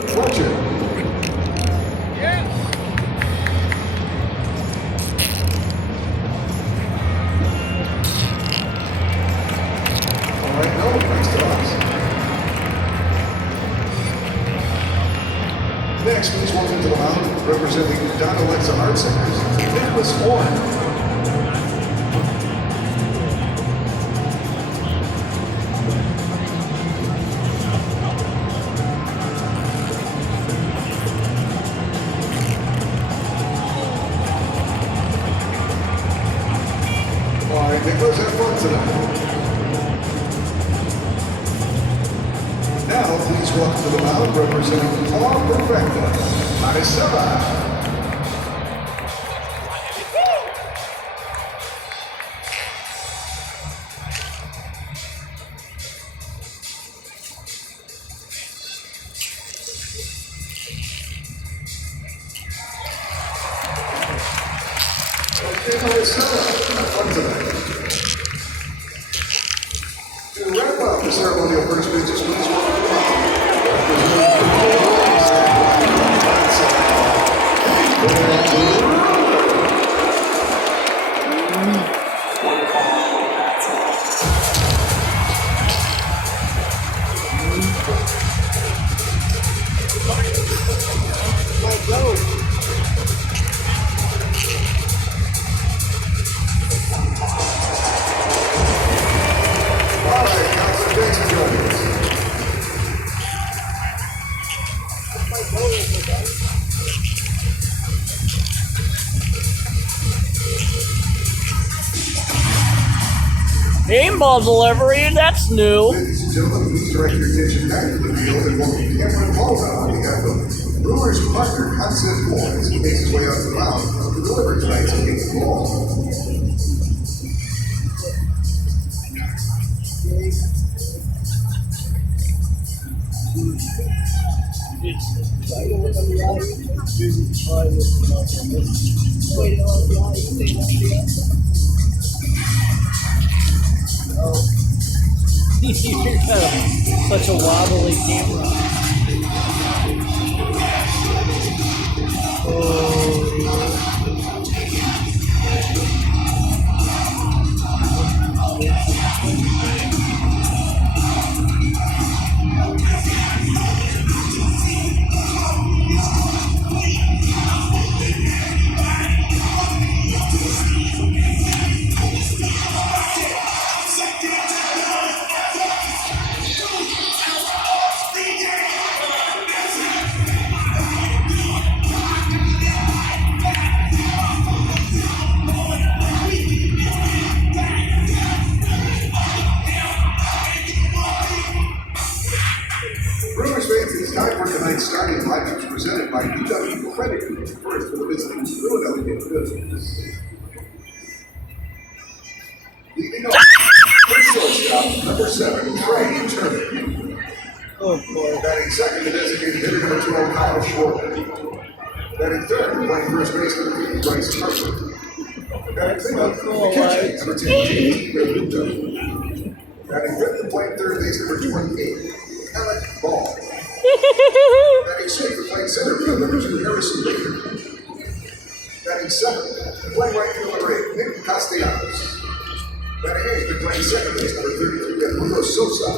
Fletcher. All right, no, thanks to us. Next, please welcome to the mound, representing Don Alexa Art Centers, Nicholas Horn. All right, Nicholas, have fun tonight. Now, please welcome to the mound, representing Paul Perfecta, Marisela. Okay, Marisela, have fun tonight. To wrap up the ceremonial first pitch, just please welcome to the mound, All right, Councilor, thanks for joining us. Paintball delivery, that's new. Ladies and gentlemen, please direct your attention back to the field and welcome Cameron Paulson on behalf of Brewers partner Hudson Boys. He makes his way out to the mound to deliver tonight's game ball. You're kind of such a wobbly camera. Brewers fans, it is time for tonight's starting lineups presented by UW Credit Union. First for the visiting Philadelphia Phillies. Leading off, first shortstop, number 7, Trey Turner. Oh boy. Batting second, the designated hitter, number 12, Kyle Schwarber. Batting third, playing first baseman, Bryce Harper. Batting cleanup, the catcher, number 10, James Babuto. Batting fifth, and playing third base, number 28, Alec Ball. Batting sixth, playing center field, number 2, Harrison Baker. Batting seventh, playing right field, number 8, Nick Castellanos. Batting eighth, playing second base, number 33, Edmundo Sosa.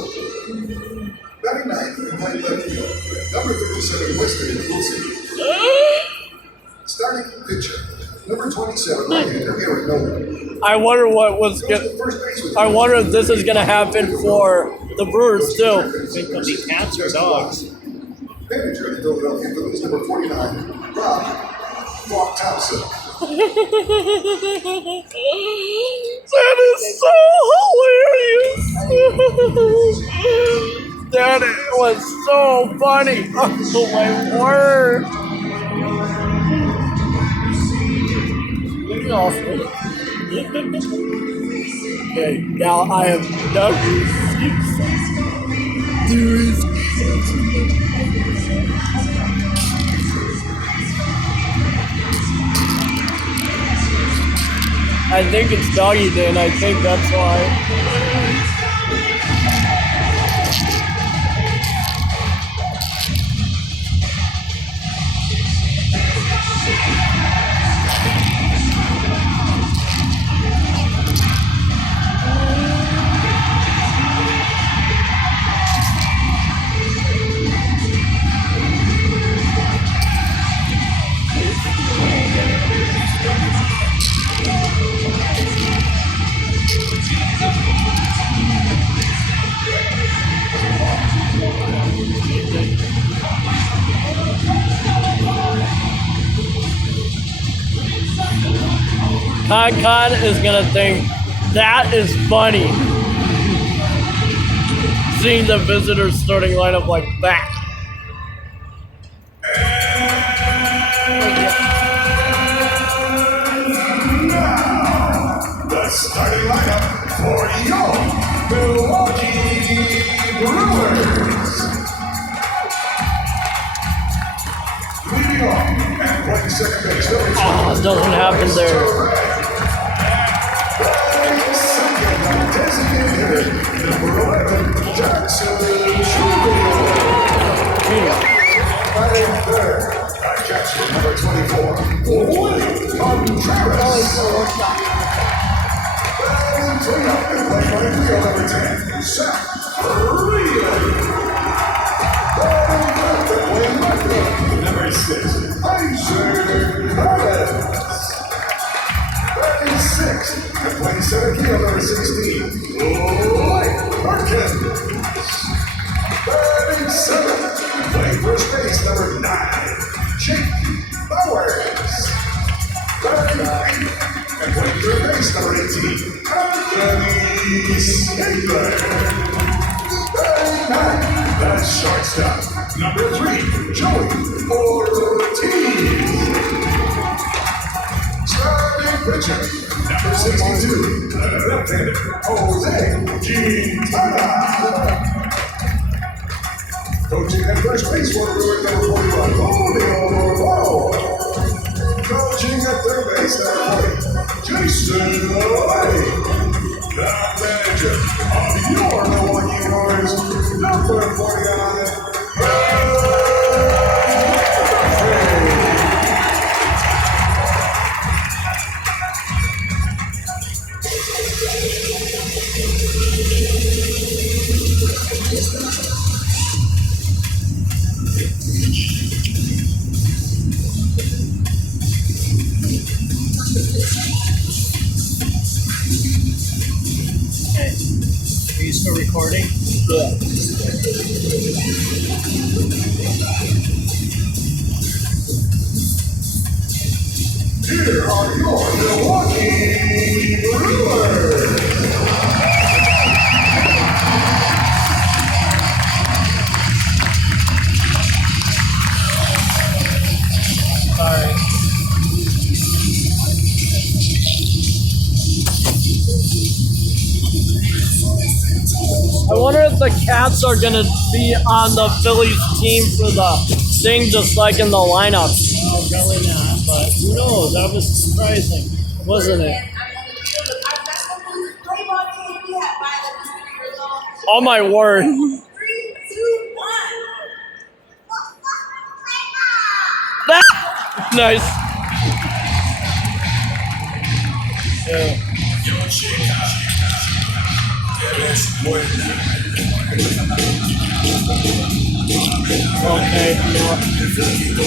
Batting ninth, playing left field, number 37, Weston Wilson. Starting pitcher, number 27, right-hander Aaron Nolan. I wonder what was Goes gonna. to first base with I wonder if this is gonna happen for the Brewers too. Think of the cats or dogs. Manager of the Philadelphia Phillies, number 49, Rob Brock Thompson. That is so hilarious. That was so funny. Oh my word. Okay, now I have never seen I think it's Doggy Day, and I think that's why. Con is gonna think that is funny. Seeing the visitors starting lineup like that. The starting lineup for your Milwaukee Brewers. Leading off and playing second base. Oh, it doesn't happen there. Second designated hitter, number 11, Jackson Schumann. Batting third, catcher number 24, Willie Contreras. Batting cleanup and playing right field number 10, Zach Riley. Batting left and playing right field number 6, Isaac Adams. Batting 6 and playing center field number 16, Blake Perkins. Batting 7 and playing first base number 9, Jake Bowers. Batting 8 and playing third base number 18, Anthony Stigler. Batting 9, that's shortstop number 3, Joey Ortiz. Starting pitcher number 62, left-hander Jose Quintana. Coaching at first base for Brewers number 41, Julio Romo. Coaching at third base number 40, Jason Lay. The manager of your Milwaukee Brewers, number 49, Okay. Are you still recording? Yeah. Here are your Milwaukee Brewers. Sorry. I wonder if the Cats are gonna be on the Phillies team for the thing, just like in the lineup. No, probably not, but who knows? That was surprising, wasn't it? Oh my word. 3, 2, 1. That nice. Yeah. Okay. Thank you.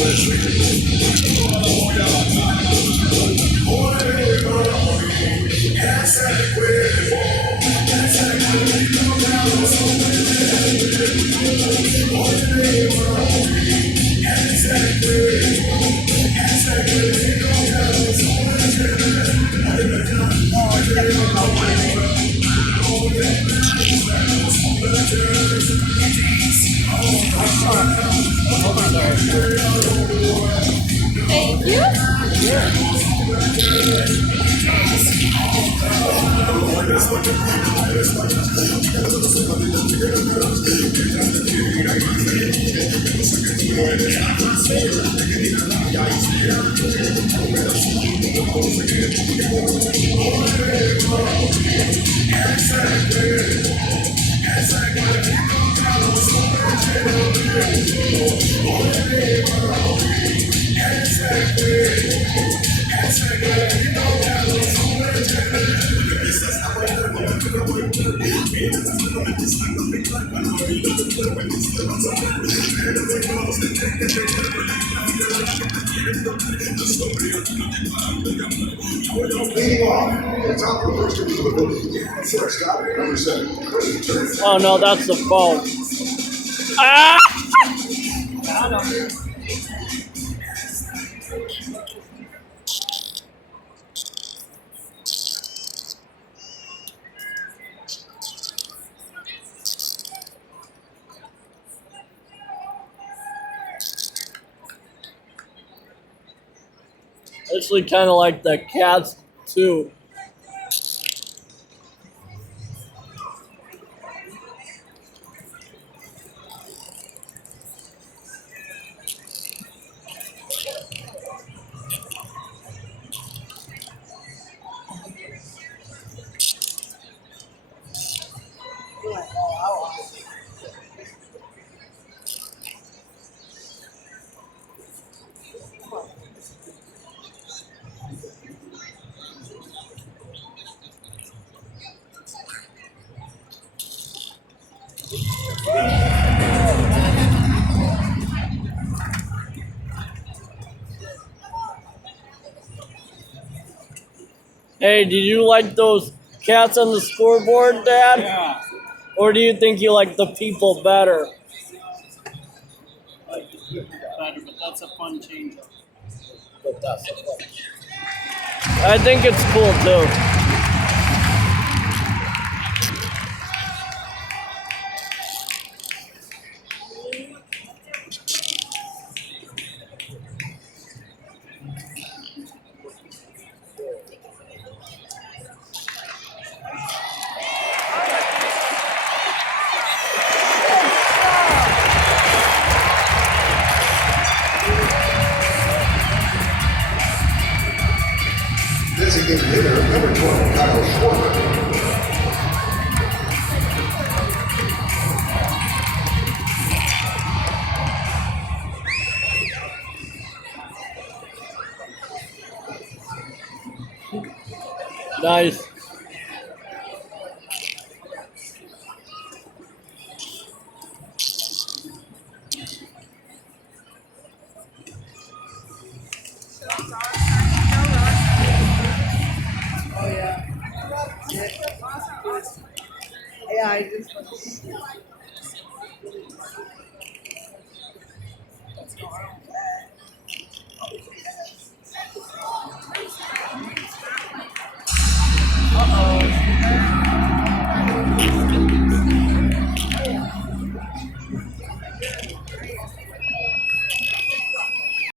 Leading off, the top of the first inning of the building. First out, number 7, Chris Turner. Oh no, that's the phone. Ah! Actually, kind of like the cats too. Hey, did you like those cats on the scoreboard, Dad? Yeah. Or do you think you like the people better? Better, but that's a fun change up. But that's a fun. I think it's cool too. Designated hitter number 12, Kyle Schwarber. Nice. Oh yeah. Yeah, I just.